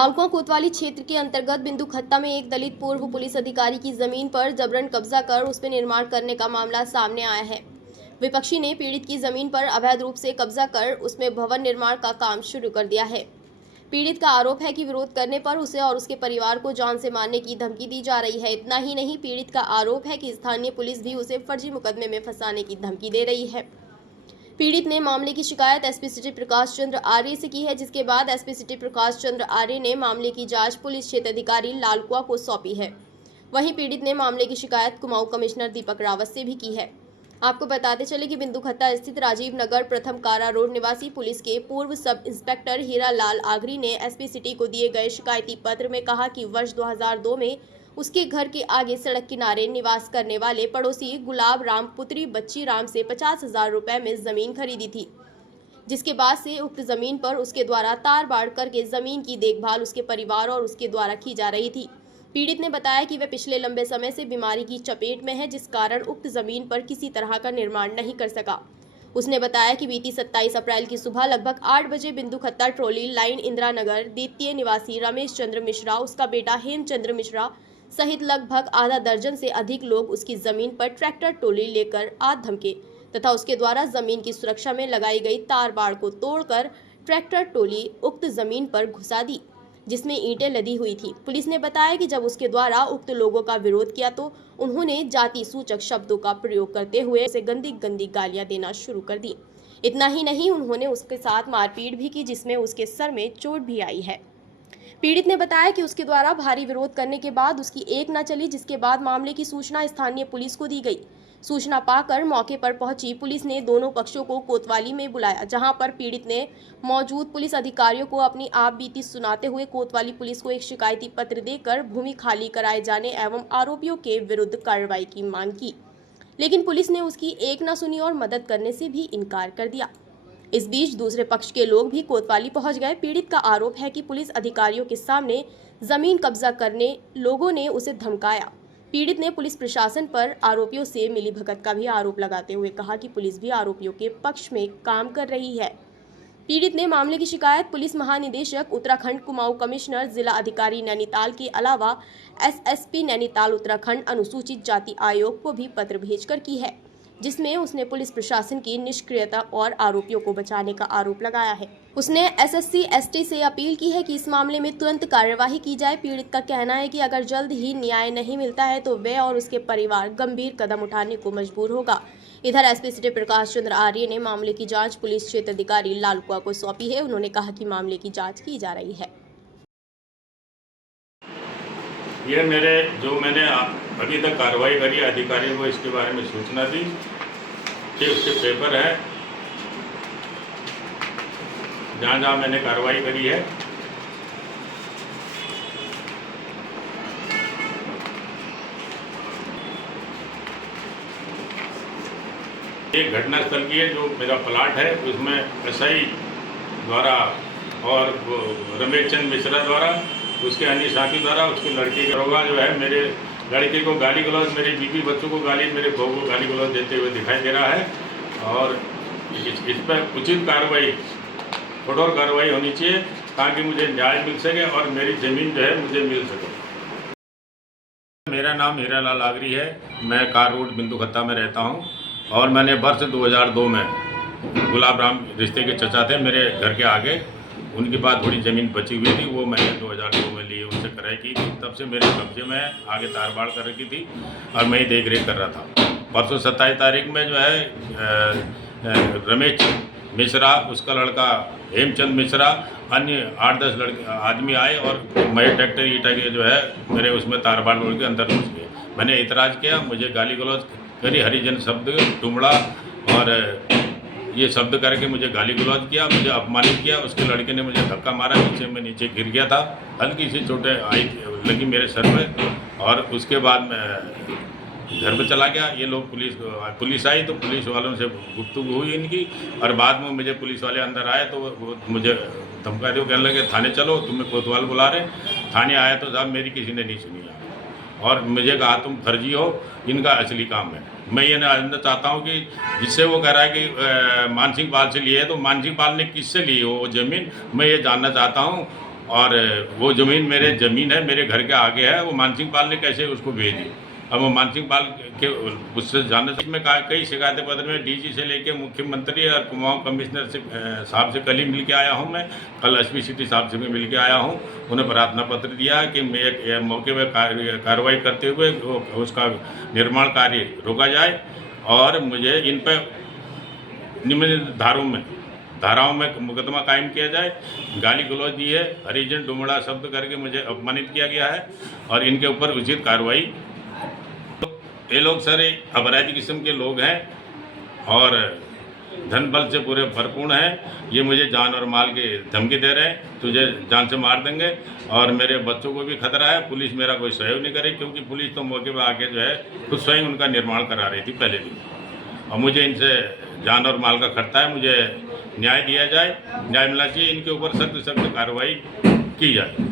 लालकुआं कोतवाली क्षेत्र के अंतर्गत बिंदु खत्ता में एक दलित पूर्व पुलिस अधिकारी की जमीन पर जबरन कब्जा कर उस पर निर्माण करने का मामला सामने आया है। विपक्षी ने पीड़ित की जमीन पर अवैध रूप से कब्जा कर उसमें भवन निर्माण का काम शुरू कर दिया है। पीड़ित का आरोप है कि विरोध करने पर उसे और उसके परिवार को जान से मारने की धमकी दी जा रही है। इतना ही नहीं, पीड़ित का आरोप है कि स्थानीय पुलिस भी उसे फर्जी मुकदमे में फंसाने की धमकी दे रही है। पीड़ित ने मामले की शिकायत एसपी सिटी प्रकाश चंद्र आर्य से की है, जिसके बाद एसपी सिटी प्रकाश चंद्र आर्य ने मामले की जांच पुलिस क्षेत्र अधिकारी लालकुआं को सौंपी है। वहीं पीड़ित ने मामले की शिकायत कुमाऊं कमिश्नर दीपक रावत से भी की है। आपको बताते चले कि बिंदु खत्ता स्थित राजीव नगर प्रथम कारा रोड निवासी पुलिस के पूर्व सब इंस्पेक्टर हीरा लाल आगरी ने एसपी सिटी को दिए गए शिकायती पत्र में कहा कि वर्ष 2002 में उसके घर के आगे सड़क किनारे निवास करने वाले पड़ोसी गुलाब राम पुत्री बच्ची राम से 50,000 रुपए में जमीन खरीदी थी, जिसके बाद से उक्त जमीन पर उसके द्वारा तार बाड़ करके जमीन की देखभाल उसके परिवार और उसके द्वारा की जा रही थी। पीड़ित ने बताया कि वह पिछले लंबे समय से बीमारी की चपेट में है, जिस कारण उक्त जमीन पर किसी तरह का निर्माण नहीं कर सका। उसने बताया कि बीती 27 अप्रैल की सुबह लगभग 8 बजे बिंदु खत्ता ट्रोली लाइन इंदिरा नगर द्वितीय निवासी रमेश चंद्र मिश्रा, उसका बेटा हेमचंद्र मिश्रा सहित लगभग आधा दर्जन से अधिक लोग उसकी जमीन पर ट्रैक्टर टोली लेकर आ धमके तथा उसके द्वारा जमीन की सुरक्षा में लगाई गई तार बाड़ को तोड़कर ट्रैक्टर टोली उक्त जमीन पर घुसा दी, जिसमें ईंटें लदी हुई थी। पुलिस ने बताया कि जब उसके द्वारा उक्त लोगों का विरोध किया तो उन्होंने जाति सूचक शब्दों का प्रयोग करते हुए उसे गंदी गंदी गालियां देना शुरू कर दी। इतना ही नहीं, उन्होंने उसके साथ मारपीट भी की, जिसमें उसके सर में चोट भी आई है। पीड़ित ने बताया कि उसके द्वारा भारी विरोध करने के बाद उसकी एक न चली, जिसके बाद मामले की सूचना स्थानीय पुलिस को दी गई। सूचना पाकर मौके पर पहुंची पुलिस ने दोनों पक्षों को कोतवाली में बुलाया, जहां पर पीड़ित ने मौजूद पुलिस अधिकारियों को अपनी आप बीती सुनाते हुए कोतवाली पुलिस को एक शिकायती पत्र देकर भूमि खाली कराए जाने एवं आरोपियों के विरुद्ध कार्रवाई की मांग की, लेकिन पुलिस ने उसकी एक न सुनी और मदद करने से भी इनकार कर दिया। इस बीच दूसरे पक्ष के लोग भी कोतवाली पहुंच गए। पीड़ित का आरोप है कि पुलिस अधिकारियों के सामने जमीन कब्जा करने लोगों ने उसे धमकाया। पीड़ित ने पुलिस प्रशासन पर आरोपियों से मिलीभगत का भी आरोप लगाते हुए कहा कि पुलिस भी आरोपियों के पक्ष में काम कर रही है। पीड़ित ने मामले की शिकायत पुलिस महानिदेशक उत्तराखंड, कुमाऊं कमिश्नर, जिला अधिकारी नैनीताल के अलावा एसएसपी नैनीताल उत्तराखंड, अनुसूचित जाति आयोग को भी पत्र भेजकर की है, जिसमें उसने पुलिस प्रशासन की निष्क्रियता और आरोपियों को बचाने का आरोप लगाया है। उसने एसएससी एसटी से अपील की है कि इस मामले में तुरंत कार्यवाही की जाए। पीड़ित का कहना है कि अगर जल्द ही न्याय नहीं मिलता है तो वह और उसके परिवार गंभीर कदम उठाने को मजबूर होगा। इधर एसपी सिटी प्रकाश चंद्र आर्य ने मामले की जांच पुलिस क्षेत्र अधिकारी लालकुआं को सौंपी है। उन्होंने कहा कि मामले की जाँच की जा रही है। ये मैंने अभी तक कार्रवाई करी, अधिकारियों को इसके बारे में सूचना दी कि उसके पेपर है, जहाँ मैंने कार्रवाई करी है। ये घटनास्थल की है, जो मेरा प्लाट है उसमें एसआई द्वारा और रमेश चंद्र मिश्रा द्वारा, उसके अन्य साथी द्वारा, उसकी लड़की का दरोगा जो है मेरे लड़के को गाली गलौज, मेरी बीवी बच्चों को गाली, मेरे बहू को गाली गलौज देते हुए दिखाई दे रहा है। और इस पर उचित कार्रवाई, कठोर कार्रवाई होनी चाहिए ताकि मुझे न्याय मिल सके और मेरी ज़मीन जो है मुझे मिल सके। मेरा नाम हीरा लाल आगरी है। मैं कार रोड बिंदु खत्ता में रहता हूँ और मैंने वर्ष 2002 में गुलाब राम रिश्ते के चचा थे मेरे घर के आगे, उनके पास थोड़ी ज़मीन बची हुई थी, वो मैंने 2002 में ली, उनसे क्रय की थी। तब से मेरे कब्जे में आगे तार बाड़ कर रखी थी और मैं ही देख रेख कर रहा था। परसों 27 तारीख में जो है रमेश मिश्रा, उसका लड़का हेमचंद मिश्रा, अन्य 8-10 लड़के आदमी आए और मेरे ट्रैक्टर ईटा के जो है मेरे उसमें तार बाड़ के अंदर घुस गए। मैंने इतराज़ किया, मुझे गाली गलौज करी, हरिजन शब्द, टुमड़ा और ये शब्द करके मुझे गाली गलौज किया, मुझे अपमानित किया। उसके लड़के ने मुझे धक्का मारा, मैं नीचे गिर गया था, हल्की सी चोटें लगी मेरे सर में। और उसके बाद मैं घर पे चला गया। ये लोग पुलिस आई तो पुलिस वालों से गुफ्तगू हुई इनकी, और बाद में मुझे पुलिस वाले अंदर आए तो वो मुझे धमका दे, कहने लगे थाने चलो, तुम्हें कोतवाल बुला रहे। थाने आया तो साहब मेरी किसी ने नहीं सुनी और मुझे कहा तुम फर्जी हो, इनका असली काम है। मैं ये जानना चाहता हूँ कि जिससे वो कह रहा है कि मानसिंह पाल से लिए है, तो मानसिंह पाल ने किससे ली हो वो ज़मीन, मैं ये जानना चाहता हूँ। और वो ज़मीन है, मेरे घर के आगे है। वो मानसिंह पाल ने कैसे उसको भेज दी। अब वो मानसिंह पाल के उससे जानने से मैं कई शिकायतें पत्र में डीजी से लेके मुख्यमंत्री और कुमाऊं कमिश्नर से साहब से कल ही मिल के आया हूँ। मैं कल एसपी सिटी साहब से भी मिल के आया हूँ। उन्हें प्रार्थना पत्र दिया कि मैं मौके पर कार्रवाई करते हुए उसका निर्माण कार्य रोका जाए और मुझे इन पर निम्न धाराओं में मुकदमा कायम किया जाए। गाली गलौज दी है, हरिजन डुमड़ा शब्द करके मुझे अपमानित किया गया है और इनके ऊपर उचित कार्रवाई। ये लोग सारे अपराधी किस्म के लोग हैं और धन बल से पूरे भरपूर हैं। ये मुझे जान और माल की धमकी दे रहे हैं, तुझे जान से मार देंगे और मेरे बच्चों को भी खतरा है। पुलिस मेरा कोई सहयोग नहीं करे, क्योंकि पुलिस तो मौके पर आके जो है खुद स्वयं उनका निर्माण करा रही थी पहले भी। और मुझे इनसे जान और माल का खतरा है। मुझे न्याय दिया जाए, न्याय मिलना चाहिए। इनके ऊपर सख्त कार्रवाई की जाए।